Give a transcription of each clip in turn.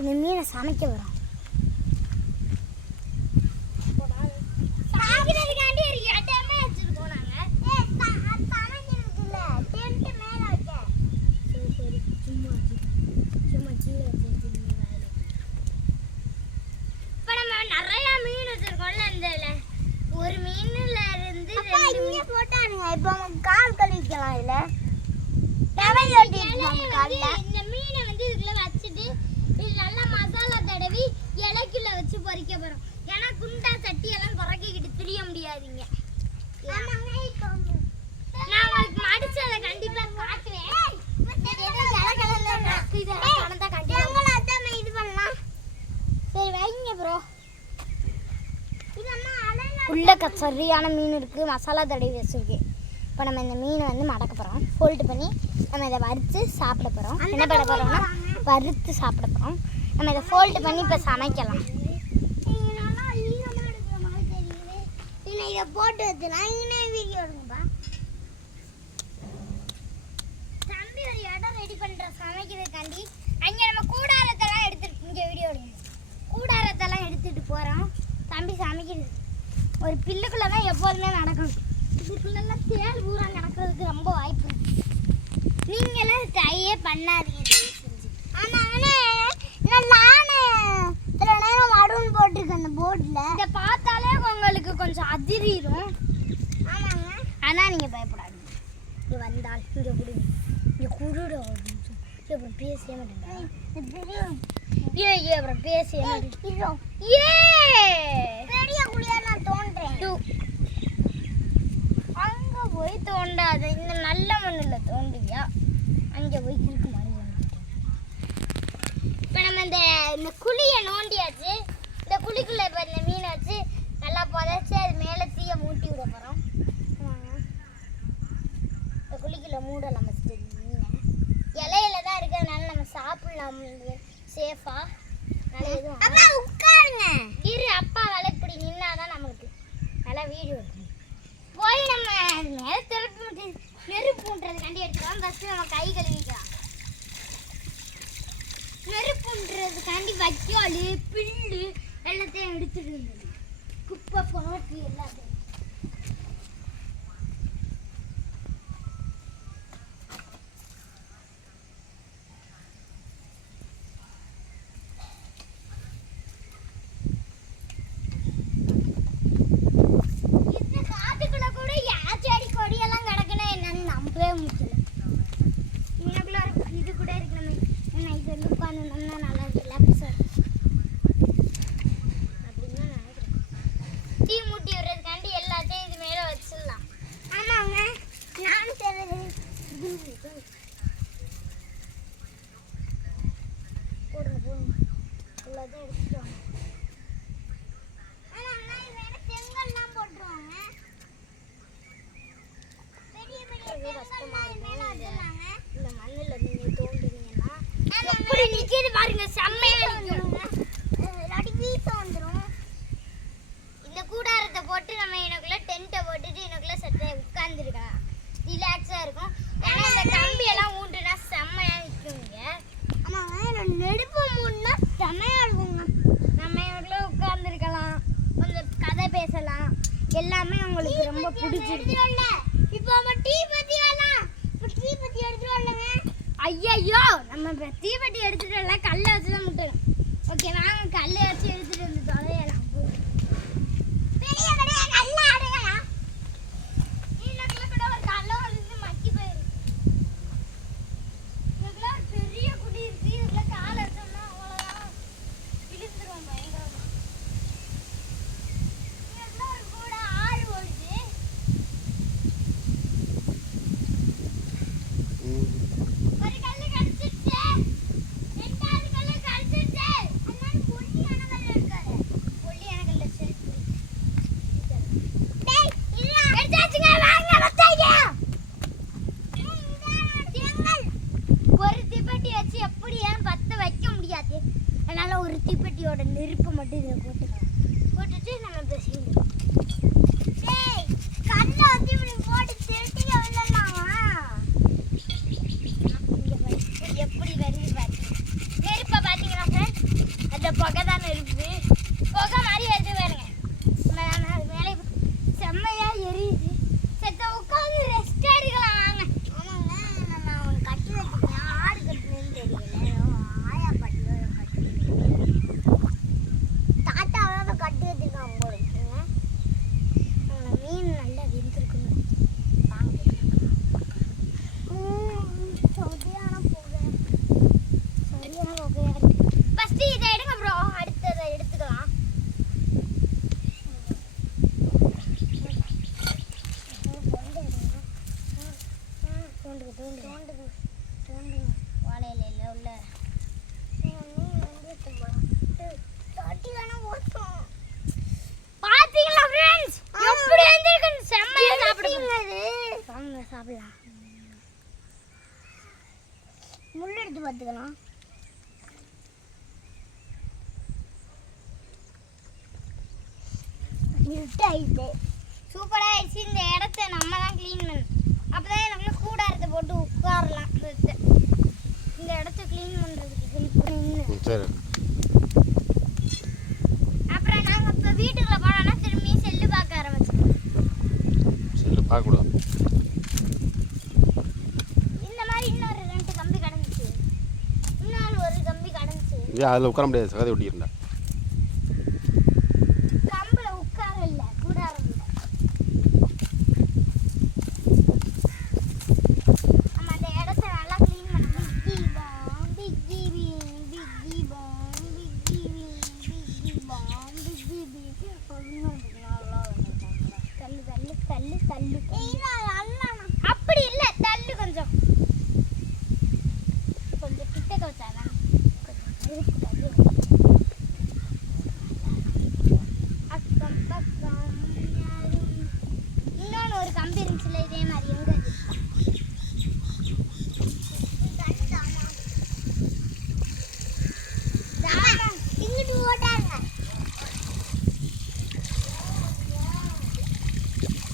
இந்த மீனை சமைக்க வரோம். ஒரு மீன்ல இருந்து இப்போ கால் கழுவிக்கலாம். இந்த மீனை வந்து இதுக்குள்ள வச்சுட்டு இது நல்லா மசாலா தடவி இலைக்குள்ள வச்சு பொரிக்க போறோம். ஏன்னா குண்டா சட்டி எல்லாம் குறைக்கிட்டு திரிய முடியாதீங்க. நான் உங்களுக்கு மடிச்சதை கண்டிப்பா காட்டுவேன். இது பண்ணலாம். சரி வைங்க ப்ரோ. உள்ள சரியான மீன் இருக்குது, மசாலா தடவி வச்சுருக்கு. இப்போ நம்ம இந்த மீனை வந்து மடக்க போகிறோம். ஃபோல்டு பண்ணி நம்ம இதை வறுத்து சாப்பிட போகிறோம். என்ன பண்ண போகிறோம்னா வறுத்து சாப்பிட போகிறோம். நம்ம இதை ஃபோல்டு பண்ணி இப்போ சமைக்கலாம். இதை போட்டு வச்சுலாம் வீடியோ எடுங்கப்பா. தம்பி ஒரு இடம் ரெடி பண்ணுற சமைக்கிறதுக்காண்டி அங்கே நம்ம கூடாரத்தெல்லாம் எடுத்துட்டு இங்கே வீடியோ எடுங்க. கூடாரத்தெல்லாம் எடுத்துகிட்டு போகிறோம். தம்பி சமைக்கிறது ஒரு பில்லுக்குள்ளே தான் எப்போதுமே நடக்கணும். இதுக்குள்ளெல்லாம் தேல் பூரா நடக்கிறதுக்கு ரொம்ப வாய்ப்பு இருக்கு. நீங்களாம் ட்ரையே பண்ணாதீங்க. சில நேரம் அடுன்னு போட்டிருக்கு அந்த போர்டில். இதை பார்த்தாலே உங்களுக்கு கொஞ்சம் அதிரிடும். ஆமாங்க. ஆனால் நீங்கள் பயப்படாதீங்க. இங்கே வந்தால் இங்கே கொடுங்க, இங்கே குருட அப்புறம் பேசவே மாட்டேன். ஏ அப்புறம் பேசவே மாட்டேன். ஏ பெரிய குழியா நான் தோன்றேன். அங்கே போய் தோண்டாத, இந்த நல்ல மண்ணில் தோண்டுவியா? அங்கே போய் கிறுக்கு மாதிரி. இப்போ நம்ம இந்த குழியை நோண்டியாச்சு. இந்த குழிக்குள்ளே இப்போ இந்த மீனை வச்சு நல்லா புதைச்சி அது மேலே தீயை மூட்டி விட போகிறோம். இந்த குழிக்குள்ள மூடலாம் ஃபஸ்ட்டு மீனை. இலையில தான் இருக்கிறதுனால நம்ம சாப்பிடலாம் சேஃபாக. அப்பா உட்காருங்க. இரு, அப்பா வேலை இப்படி நின்னாதான் நம்மளுக்கு நல்லா வீடியோ எடுக்கணும். போய் நம்ம அது மேலே திருப்பி நெருப்புன்றதுக்காண்டி எடுத்துக்கலாம். ஃபஸ்ட்டு நம்ம கை கழுவிக்கலாம். நெருப்புன்றதுக்காண்டி வைக்கால் பில்லு எல்லாத்தையும் எடுத்துட்டு இருந்தது. குப்பை போட்டு எல்லாத்தையும் இந்த காட்டுக்குள்ள கூட செடி கொடியெல்லாம் கிடக்குன்னா என்னன்னு நம்பவே முடியல. இன்னக்குள்ள இது கூட இருக்கு. நம்ம இது வந்து உட்காந்துருந்தோம்னா நல்லா ரிலாக்ஸ் அப்படின்னா நினைக்கிறேன். டீ மூட்டி விடுறதுக்காண்டி எல்லாத்தையும் இது மேலே வச்சிடலாம். ஆமாங்க, நானும் தெரியுது. போடுங்க போடுங்க, எல்லாத்தையும் எடுத்துட்டு செங்கல்லாம் போட்டுருவாங்க. பெரிய பெரிய இந்த மண்ணில் நீங்கள் தோண்டுனீங்கன்னா எப்படி நிற்கிது பாருங்க, செம்மையாக நிற்கும். வந்துடும். இந்த கூடாரத்தை போட்டு நம்ம எனக்குள்ள டென்ட்டை போட்டுட்டு எனக்குள்ள சட்டை உட்காந்துருக்கலாம். ரிலாக்ஸாக இருக்கும். ஏன்னா இந்த கம்பியெல்லாம் ஊண்டுனா செம்மையாக நிற்குங்க. ஆமாங்க, நெருப்பு மூணுனா செம்மையாக இருக்குங்க. நம்ம எனக்குள்ள உட்காந்துருக்கலாம், கொஞ்சம் கதை பேசலாம். எல்லாமே உங்களுக்கு ரொம்ப பிடிச்சிருக்கு. இப்போ நம்ம டீ பத்தி வரலாம். இப்போ டீ பத்தி எடுத்துட்டு வரலங்க. ஐயோ, நம்ம இப்போ தீவட்டி எடுத்துட்டு வரலாம். கல்லை வச்சு தான் முட்டணும். ஓகே வாங்க, கல்லை வச்சு எடுத்துட்டு வந்து தொலையலாம். பெரிய கடையா நல்லா அடையலாம். இதுக்குள்ள கூட ஒரு கல்லை வந்து மக்கி போயிருக்கு. இதுக்குள்ள ஒரு பெரிய குடி இருக்கு. இதுக்குள்ள காலை வச்சோம்னா அவ்வளோதான் விழுந்துருவோம் பயங்கரமா. இதுக்குள்ள ஒரு கூட ஆறு ஓடுது. ஒரு கல்லு கடிச்சிருச்சு, ரெண்டாவது கல்லு கடிச்சிருச்சு. அதனால பொடியான கல் இருக்காது. போட்டு பார்த்துக்கலாம். சூப்பராக ஆயிடுச்சு. இந்த இடத்த நம்ம தான் க்ளீன் பண்ணணும். அப்போ தான் எனக்கு கூடாரத்தை போட்டு உட்காரலாம். இந்த இடத்த க்ளீன் பண்ணுறதுக்கு ஹெல்ப் பண்ணி. சரி. அப்புறம் நாங்கள் இப்போ வீட்டுக்குள்ளே போனோம்னா திரும்பி செல்லு பார்க்க ஆரம்பிச்சிடுவோம். செல்லு பார்க்கக்கூடாது. இந்த மாதிரி இன்னொரு 2 கம்பி கிடந்துச்சு. இன்னொரு ஒரு கம்பி கிடந்துச்சு. ஏன் அதில் உட்கார முடியாது? சகதி ஒட்டியிருந்தா கம்பில் உட்கார இல்லை, கூடாரம் இல்லை. நம்ம அந்த இடத்த நல்லா க்ளீன் பண்ணணும். பிக் ஜிபி அப்படி இல்லை, தள்ளு கொஞ்சம் கொஞ்சம் கிட்டக்க வச்சாதான் அக்கம் பக்கம் இன்னொன்று ஒரு கம்பி இருந்துச்சுல இதே மாதிரி எங்க இங்கிட்டு ஓட்டாங்க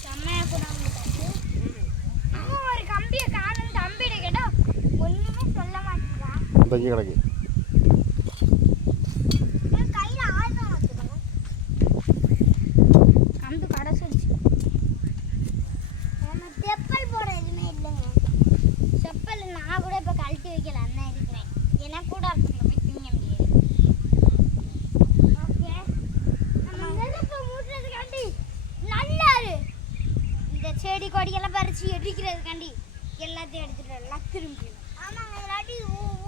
செம்மையா போடாம ஒரு கம்பியை காணும். தம்பிட கேட்டா ஒண்ணுமே சொல்ல மாட்டேங்கிறான். இந்த இங்கே கிடக்கு. கையில ஆயுதம் வச்சுக்கணும். கம்பி கடைசிடுச்சு. நம்ம செப்பல் போட எதுவுமே இல்லைங்க. செப்பல் நான் கூட இப்போ கழட்டி வைக்கல, அண்ணன் இருக்கிறேன். ஏன்னா கூட இடத்துல போய் திங்க முடியாது. ஓகே, நம்ம நெருப்பை மூட்டுறதுக்காண்டி நல்லாரு இந்த செடி கொடியெல்லாம் பறிச்சு எரிக்கிறதுக்காண்டி எல்லாத்தையும் எடுத்துட்டு எல்லாம் திரும்பி. ஆமாங்க, இல்லாட்டி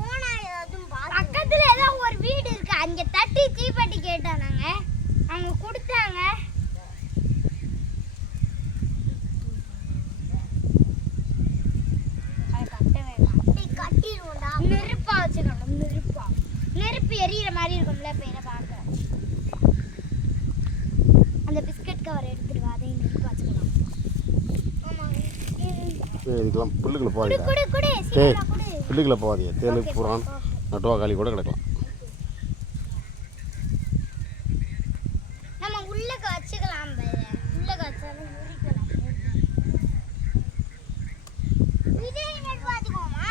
ஓனா ஏதாச்சும் பக்கத்துல ஏதோ ஒரு வீடு இருக்கு, அங்க தட்டி தீப்பெட்டி கேட்டானாங்க, அவங்க கொடுத்தாங்க. நெருப்பா வச்சுக்கணும். நெருப்பு எரியிற மாதிரி இருக்கும்ல பேரை பார்க்க. அந்த பிஸ்கட் கவர் எடுத்துட்டு அதையும் நெருப்பு வச்சுக்கலாம். இதுக்கெல்லாம் புல்லுக்குள்ள போகாதீங்க. குடு குடு சரி, சீக்கிரம் குடு. புல்லுக்குள்ள போகாதீங்க. தேனு புறான் நட்டுவா காளி கூட கிடக்கலாம். நம்ம உள்ளக்க வச்சுக்கலாம். உள்ளக்க வச்சாலும் உரிக்கலாம். இதே நெட் பாத்துக்கோமா.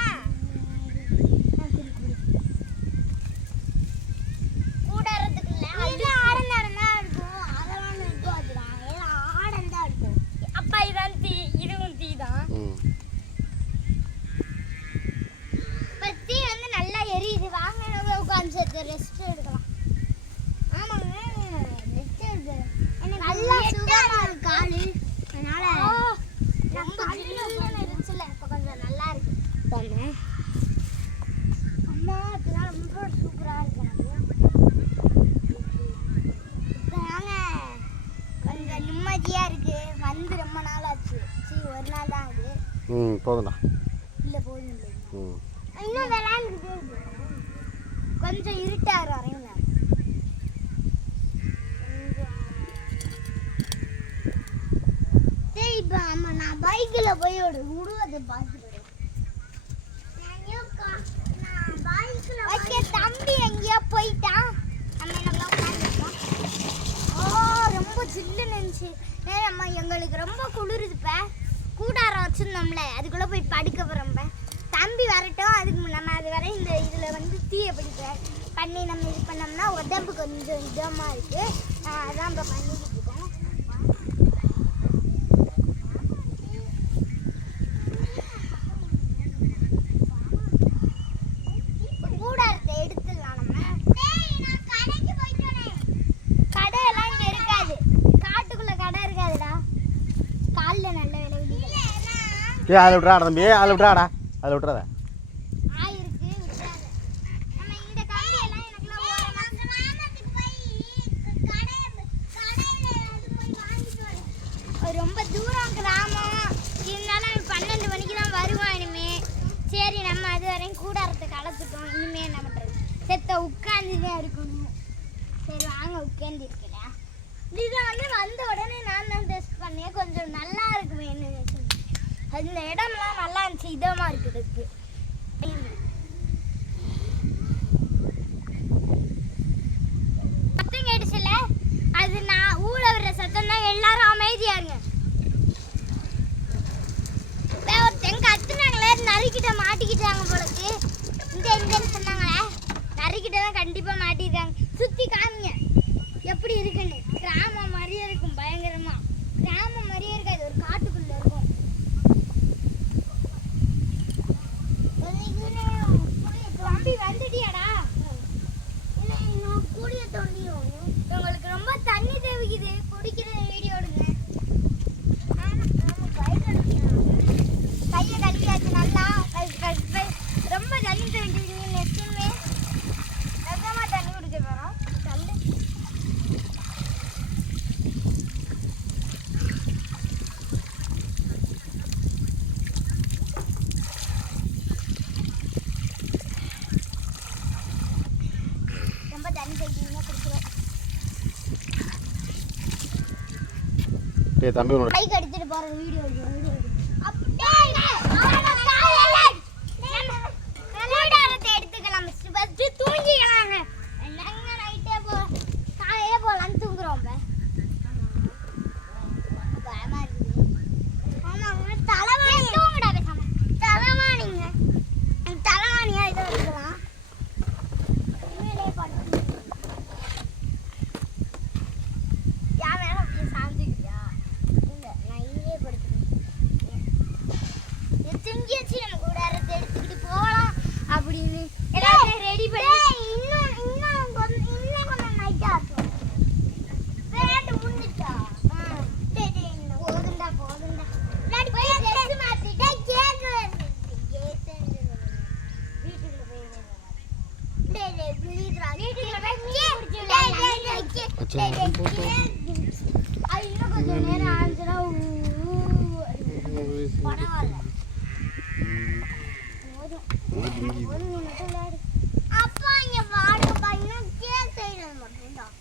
கூடாரத்துக்கு இல்ல, அது ஆடந்தா இருக்கும். அதெல்லாம் நெட் பாத்துக்கலாம். ஏன்னா ஆடந்தா இருக்கும். அப்பா இதான் தீ, இதுவும் தீ தான். பத்தி வந்து நல்லா எரியுது. வாங்க நம்ம உட்காந்து ரெஸ்ட் எடுக்கலாம். ஆமாங்க, ரெஸ்ட் எடுத்து நல்லா சுகமா இருக்கு காலு. அதனால ரொம்ப ஜில்லுன்னு இருந்துச்சுல, இப்போ கொஞ்சம் நல்லா இருக்கு. அம்மா இப்பதான் ரொம்ப சூப்பரா இருக்கு. இப்பதாங்க கொஞ்சம் நிம்மதியா இருக்கு. வந்து ரொம்ப நாள் ஆச்சு. சரி, ஒரு நாள் தான் ஆகுது. போதும்டா. இல்லை போதும் இல்லை, இன்னும் விளையாண்டுக்கிட்டே இருக்கு. கொஞ்சம் இருட்டாகிற வரையும் சரி. இப்போ அம்மா நான் பைக்கில் போய் ஒரு உருவத்தை பார்த்துட்டு தம்பி எங்கேயோ போயிட்டான். நம்ம நல்லா உட்காந்துருக்கோம். ரொம்ப ஜில்லுன்னு இருந்துச்சு. அம்மா எங்களுக்கு ரொம்ப குளிருது. இப்போ கூடாரம் வச்சுருந்தோம்ல, அதுக்குள்ளே போய் படுக்க போகிறோம். தம்பி வரட்டும், அதுக்கு நம்ம அது வரை இந்த இதில் வந்து தீயை பண்ணி நம்ம இது பண்ணோம்னா உடம்பு கொஞ்சம் இதமாக இருக்குது. அதான் இப்போ பண்ணிக்கிட்டு இருக்கோம். கூடாரத்தை எடுத்துடலாம். நம்ம கடைக்கு போயிட்டோனே கடையெல்லாம் இங்கே இருக்காது. காட்டுக்குள்ளே கடை இருக்காதுடா. காலில் நல்ல விலை இல்லை. அதில் விட்றாடா தம்பி, அதில் விட்றாடா, அதில் விட்றாத. ரொம்ப தூரம் கிராமம் இருந்தாலும் 12 மணிக்கு தான் வருவான் இனிமே. சரி, நம்ம அது வரையும் கூடாரத்தை கலத்துட்டோம். இனிமே என்ன பண்ணுறது? செத்த உட்காந்துதான் இருக்கணும். சரி வாங்க, உட்காந்து இருக்கலாம். இதை வந்து வந்த உடனே நான் தான் டெஸ்ட் பண்ணேன். கொஞ்சம் நல்லா இருக்குமேன்னு. அந்த இடம்லாம் நல்லா இருந்துச்சு, இதமாக இருக்குதுக்கு. மாட்டிட்டாங்க போலக்கு. இங்கன்னு சொன்னாங்களே, நரிக்கிட்ட தான் கண்டிப்பா மாட்டிருக்காங்க. சுத்தி காமிங்க எப்படி இருக்குன்னு. கிராமம் மாதிரியே இருக்கும், பயங்கரமா. கிராமம் மாதிரியே இருக்காது, ஒரு காட்டுக்குள்ள இருக்கும். தம்பி வந்துட்டியாடா? உங்களுக்கு ரொம்ப தண்ணி தேவைக்குது, குடிக்கிற வீடியோ எடுங்க. கையை கழுவியாச்சு நல்லா. ரொம்ப தண்ணி தேவைக்குது. நெக்ஸ்ட்டுமே நிஜமா தண்ணி குடிக்க போகிறோம். தண்ணி ரொம்ப தண்ணி தேவைக்குதுன்னா குடிக்கிறோம். டேய் தம்பி உன்னோட பைக் எடுத்துட்டு போற வீடியோ எடுத்துக்கலாம். ஃபர்ஸ்ட் தூங்கிக்கலாங்க. என்னங்க நைட்டே காலையில போலான்னு தூங்குறோம். பயமா இருக்குது. ஆமா தலைவாணி தூங்குடா பேசாம. தலைவாணிங்க தலைவாணியா இதை எடுக்கலாம். உண்மையிலே படுத்து யா மேல அப்படியே சாஞ்சுக்கிட்டியா? இல்லை நான் இங்கே படுத்துக்கிறேன். தூங்கியாச்சு, நம்ம கூடாரத்தை எடுத்துக்கிட்டு போகலாம் அப்படின்னு எல்லாத்தையும் ரெடி பண்ணி இன்னும் கொஞ்சம் நைட்டாக இருக்கும். வேண்டு முடிஞ்சிட்டா? போதுண்டா போதுண்டா. போய் ட்ரெஸ் மாற்றிட்டா கேக்கு வீட்டுக்குள்ள போய் இன்னும் கொஞ்சம் நேரம் ஆச்சுன்னா பரவாயில்ல. அப்பா இங்க வாடுப்பா, இன்னும் கேக் செய்யறது மட்டும்தான்.